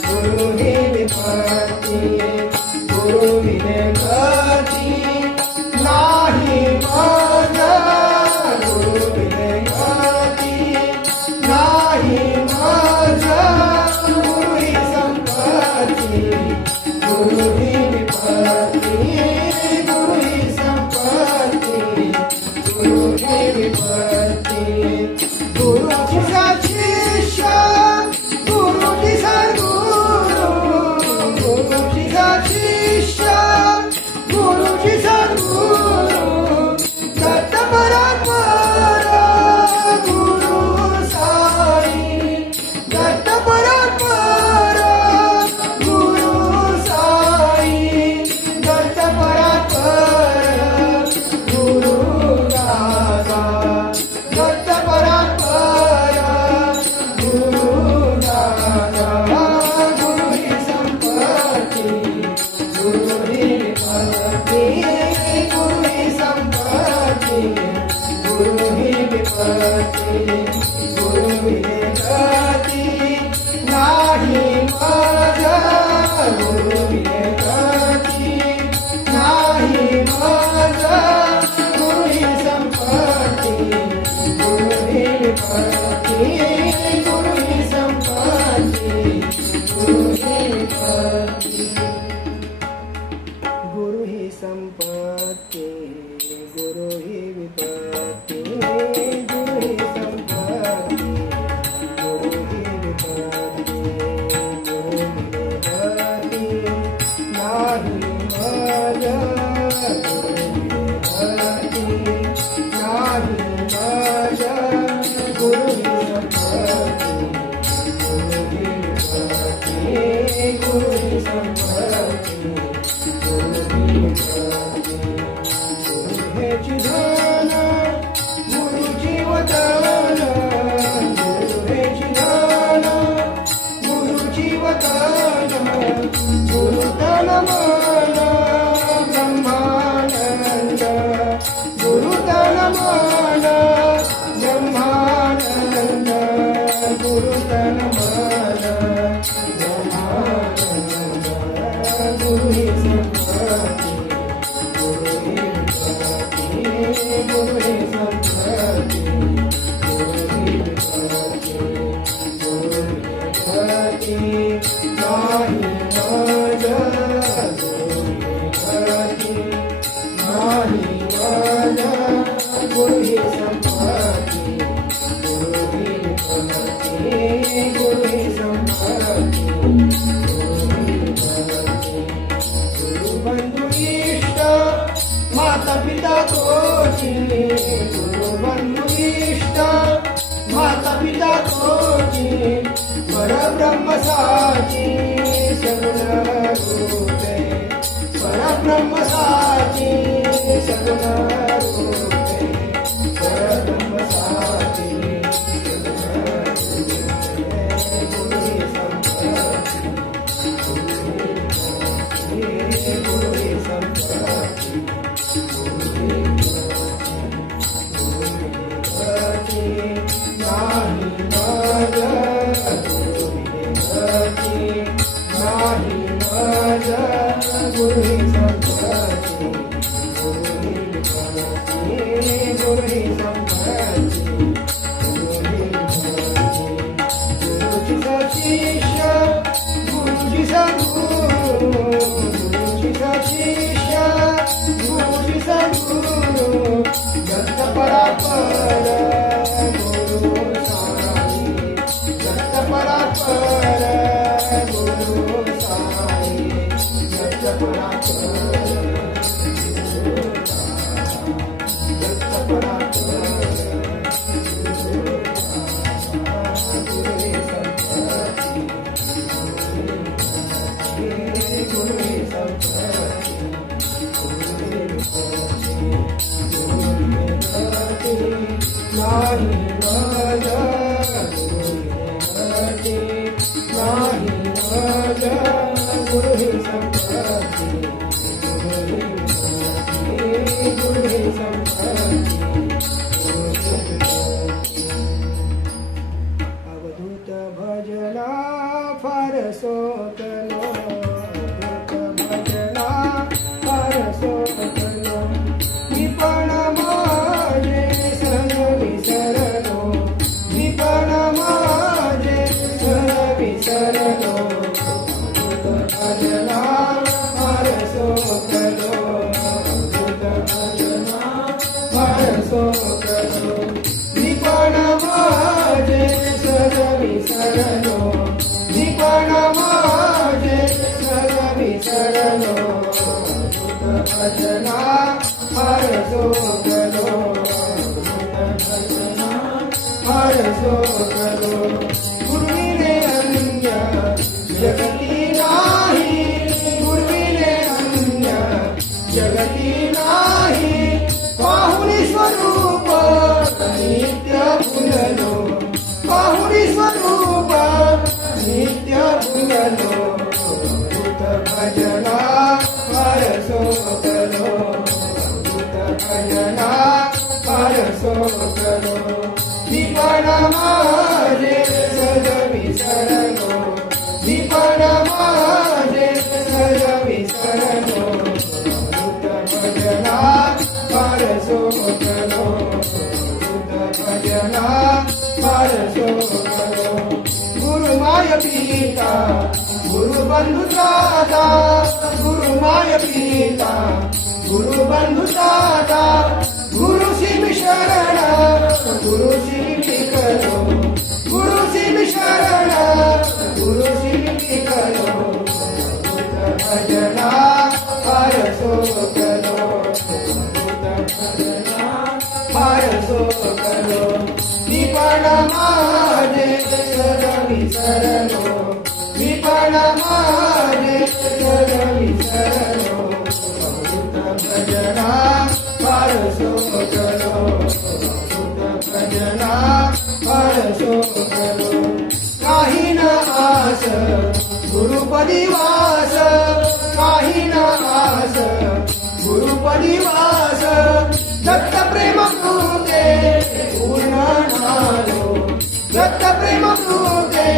गुरु ही विपत्ति गुरु बिने गति नाही माझा गुरु बिने गति नाही माझा गुरु ही संपत्ति गुरु ही विपत्ति गुरु ही संपत्ति गुरु ही विपत्ति गुरु की शिक्षा गुरु की गुरु गुरुहि संपत्ति गुरुहि प्रति गुरु हेचि धन गुरुची वदन गुरु हेचि धन गुरुची वदन गुरु तन मन ब्रह्मानंद गुरु तन मन ब्रह्मानंद गुरु तन मन ब्रह्मानंद गुरुहि संपत्ति गुरुहि प्रति गुरुहि संपत्ति गुरुहि प्रति गुरुहि प्रति नाही मज गुरुहि प्रति नाही मज गुरुहि संपत्ति गुरुहि प्रति गुरुहि संपत्ति गुरुहि प्रति गुरु बंधु इष्ट माता पिता कोची गुरु बंधु इष्ट माता पिता कोची पर ब्रह्म साची सगुण रूपे पर ब्रह्म साची सगुण रूपे पर ब्रह्म साची गुरुहि संपत्ति गुरुहि संपत्ति नाही मज गुरुहि प्रति नाही मज गुरुहि संपत्ति गुरुहि प्रति गुरुहि संपत्ति गुरुहि प्रति गुरुजी सशिष्य गुरुजी सद्गुरु गुरुजी सशिष्य गुरुजी सद्गुरु दत्त परापर गुरु साई दत्त परापर गुरु साई दत्त परापर दत्त परापर गुरुहि संपत्ति गुरुहि संपत्ति नाही मज गुरुहि नाही मज गुरुहि संपत्ति गुरुहि संपत्ति अवधूत भजना फार सोकलो अवधूत भजना फार सोकलो निपण माझे सन विसरलो निपण माझे सन विसरलो अवधूत भजना फार सोकलो अवधूत भजना फार सोकलो निपण माझे सन विसरलो निपण माझे सन विसरलो अवधूत भजना फार सोकलो अवधूत भजना फार सोकलो गुरुविने अन्य जगती नाही गुरुविने अन्य जगती नाही पाहुनी स्वरूप नित्य फुललो पाहुनी स्वरूप नित्य फुललो अवधूत भजना फार सोकलो अवधूत भजना फार सोकलो निपण माझे सज विसरलो निपण माझे सज विसरलो अवधूत भजना फार सोकलो अवधूत भजना फार सोकलो गुरु माय पिता गुरु बंधु दाता गुरु माय पिता गुरु बंधु दाता गुरु शिव शरण गुरु शिव करो गुरु शिव शरण गुरु शिव करो अवधूत भजना फार सोकलो अवधूत भजना फार सोकलो निपण माझे सद विसरलो निपण माझे करो काही न आस गुरुपदी वास काही न आस गुरुपदी वास दत्त प्रेम कृते पूर्ण झालो दत्त प्रेम कृते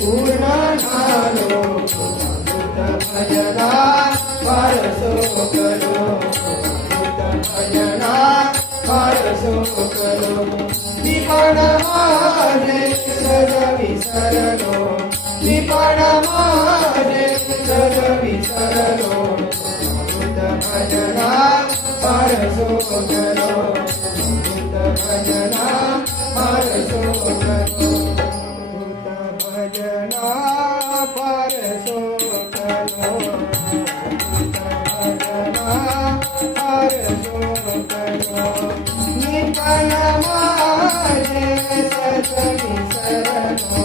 पूर्ण झालो भजना वारसो करो भजना वारसो करो निपण माझे सज विसरलो निपण माझे सज विसरलो भजना वारसो करो भजना वारसो करो भजना वारसो करो भजना वारसो करो निपण माझे सज विसरलो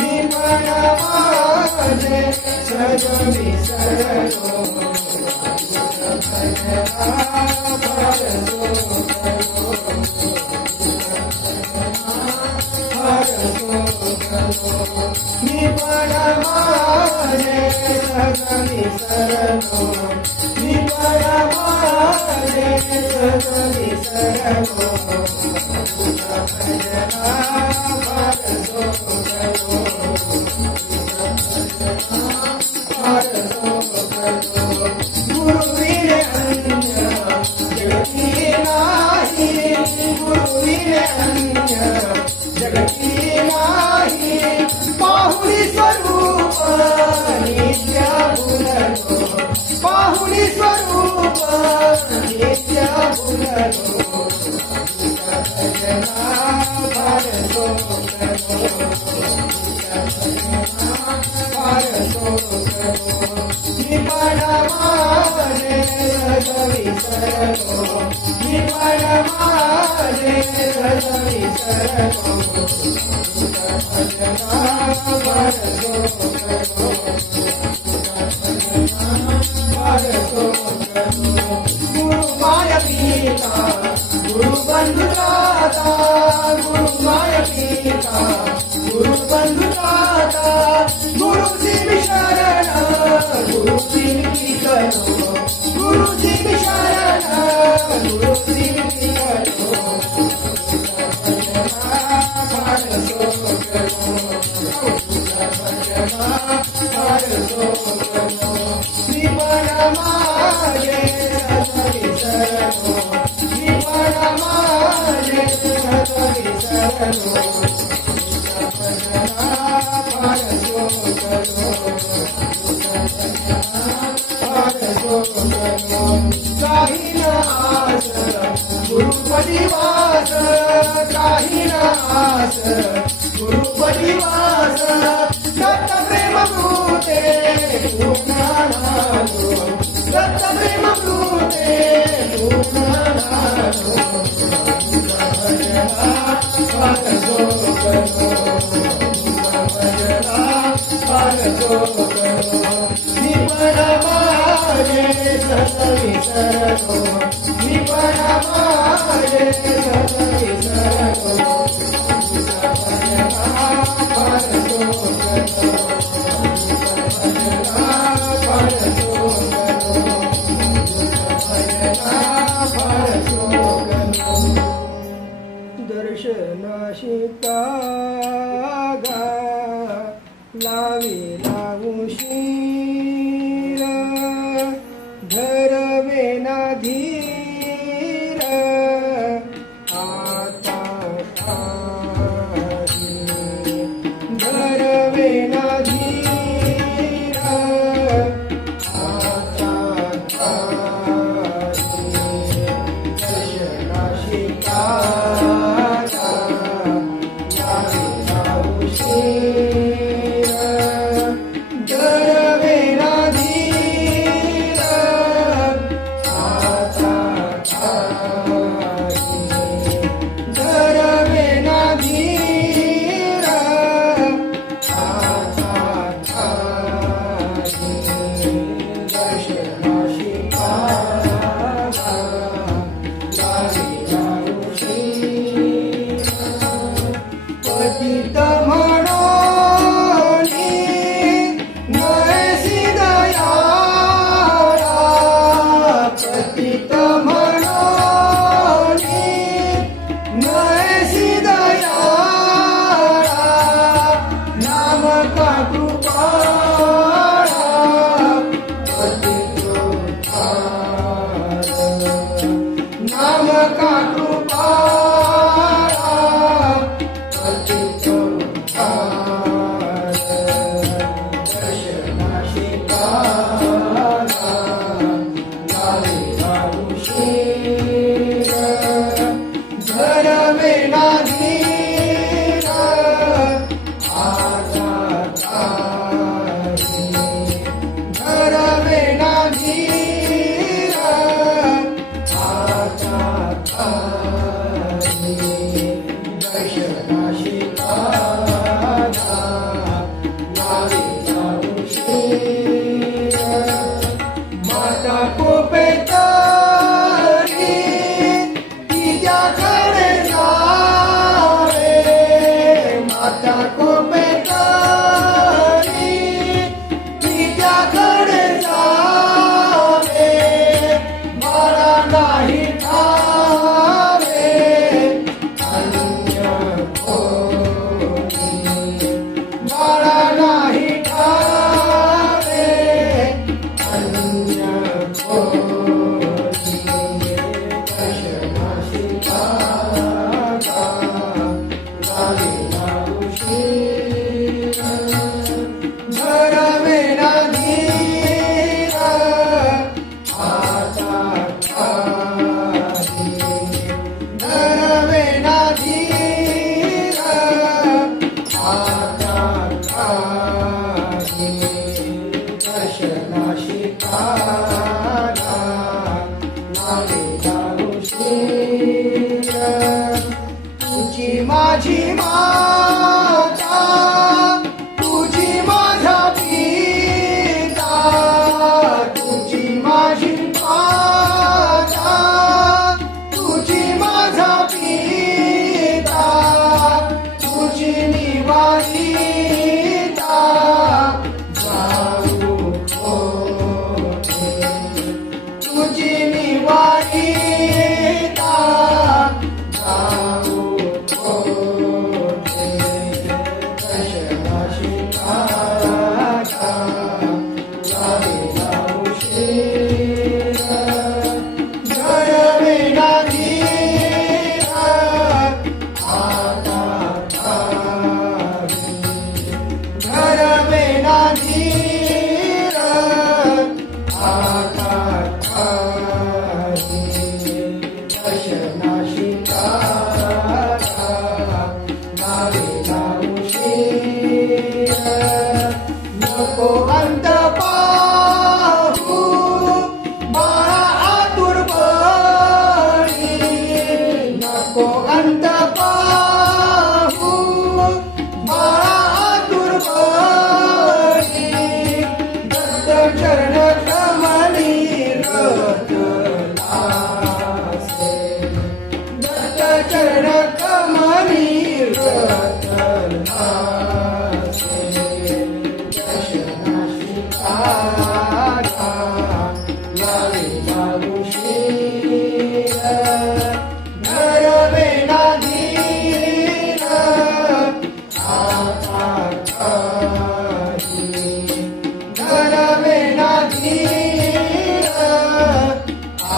निपण माझे सज विसरलो भजना वारसो करो वारसो करो निपण माझे सज विसरलो निपण माझे सज विसरलो भजना वारसो करो वारसो करो गुरुविन अन्य जगती नाही गुरुविन अन्य जगती नाही पाहुणी स्वरूप नित्य भुललो पाहुणी स्वरूप नित्य भुललो भजना वारसो करो वारसो करो निपण माझे सज विसरलो निपण माझे सज विसरलो भजना वारसो करो वारसो करो गुरु माय पिता गुरु बंधु दाता गुरु माय पिता गुरु बंधु दाता गुरु जी शरण गुरु जी करो गुरु जी शरण गुरु जी करो वारसो करो भजना वारसो करो निपण माझे सज विसरलो निपण माझे सज विसरलो भजना वारसो करो वारसो करो काही न आस गुरुपदी वास काही न आस गुरुपदी वास दत्त प्रेम कृते पूर्ण झालो दत्त प्रेम कृते पूर्ण झालो भजना वारसो करो भजना वारसो करो निपण माझे सज विसरलो निपण माझे सज विसरलो भजना वारसो करो भजना वारसो करो भजना वारसो करो दर्शनाशी कागा लावी लावूशीर धरवेना धीर आता तारी धरवेना धीर आता तारी दर्शनाशी कागा लावी लावूशीर धरवेना धीर आता तारी धरवेना धीर आता तारी दर्शनाशी कागा लावी लावूशीर पतित नाम का कृपाला पतित उद्धार दर्शनाशी काला लालिला उशीर धरवे ना धीर आता तारी धरवे ना धीर आता तारी दर्शनाशी काला लालिला उशीर माता को पेतारी तिच्याकडे जावे माता को पेतारी तिच्याकडे जावे मला नाही ठावे अन्य कोणी मला नाही ठावे अन्य कोणी दर्शनाशी काला लालिला उशीर धरवे ना धीर आता तारी धरवे ना धीर आता तारी दर्शनाशी काला लालिला उशीर तुझी माझी माता तुझी माझा पिता तुझी माझी माता तुझी माझा पिता तुझी निवारिता जाऊ कोठे तुझी निवारिता जाऊ कोठे दर्शनाशी काला लालिला उशीर धरवे ना धीर आता तारी धरवे ना धीर आता तारी दर्शनाशी काला लालिला उशीर नको अंत पाहू बाळा आतुरपणी नको अंत पाहू बाळा आतुरपणी दत्त चरण कमली रतनासे दत्त चरण कमली रतनासे दर्शनाशी काला लालिला उशीर धरवे ना धीर आता तारी धरवे ना धीर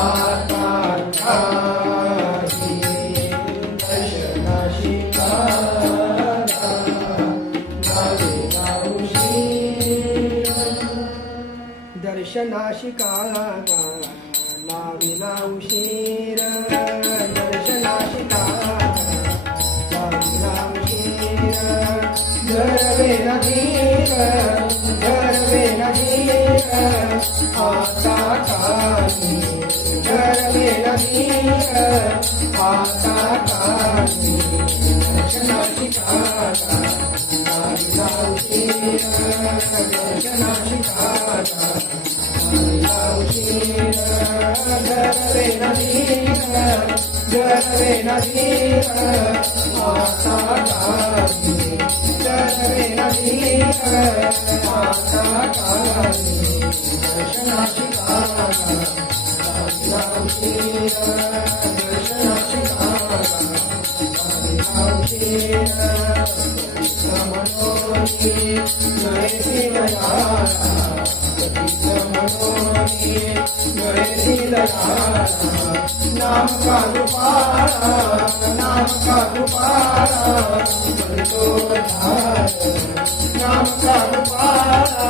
आता तारी दर्शनाशी काला लालिला उशीर दर्शनाशी काला लालिला उशीर दर्शनाशी काला लालिला उशीर धरवे ना धीर धरवे ना धीर आता तारी धरवे ना धीर आता तारी दर्शनाशी काला लालिला उशीर दर्शनाशी काला लालिला उशीर धरवे ना धीर धरवे ना धीर आता तारी धरवे ना धीर आता तारी दर्शनाशी काला लालिला उशीर दर्शनाशी काला लालिला उशीर नाम का दुपारा नाम का दुपारा नाम का दुपारा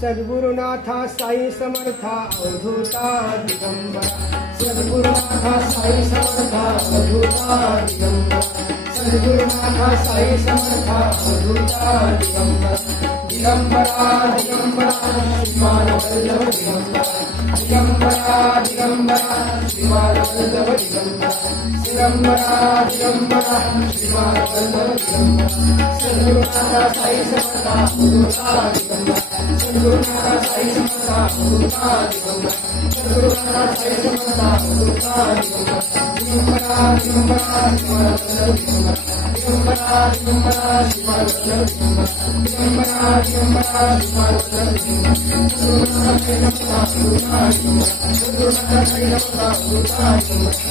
सद्गुरुनाथा साई समर्था अवधूता दिगंबरा सद्गुरुनाथा साई समर्था अवधूता दिगंबरा सद्गुरुनाथा साई समर्था अवधूता दिगंबरा दिगंबरा दिगंबरा श्रीमान वल्लभ दिगंबरा दिगंबरा दिगंबरा श्रीमान वल्लभ दिगंबरा दिगंबरा श्रीमान वल्लभ दिगंबरा सद्गुरुनाथा साई समर्था अवधूता दिगंबरा सद्गुरुनाथा साई समर्था अवधूता दिगंबरा सद्गुरुनाथा साई समर्था अवधूता दिगंबरा दिगंबरा दिगंबरा दिगंबरा श्रीमान वल्लभ दिगंबरा दिगंबरा श्रीमान वल्लभ सद्गुरुनाथा साई समर्था अवधूता दिगंबरा सद्गुरुनाथा साई समर्था अवधूता दिगंबरा सद्गुरुनाथा साई समर्था अवधूता दिगंबरा दिगंबरा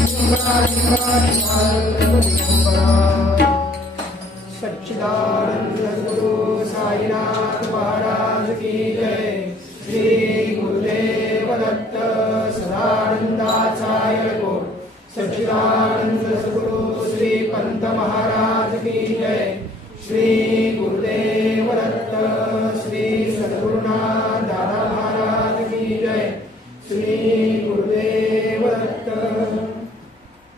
श्रीमान वल्लभ दिगंबरा सच्चिदानंद गुरु साईनाथ महाराज की जय। श्री गुरुदेव दत्त सदानंदाचार्य को सच्चिदानंद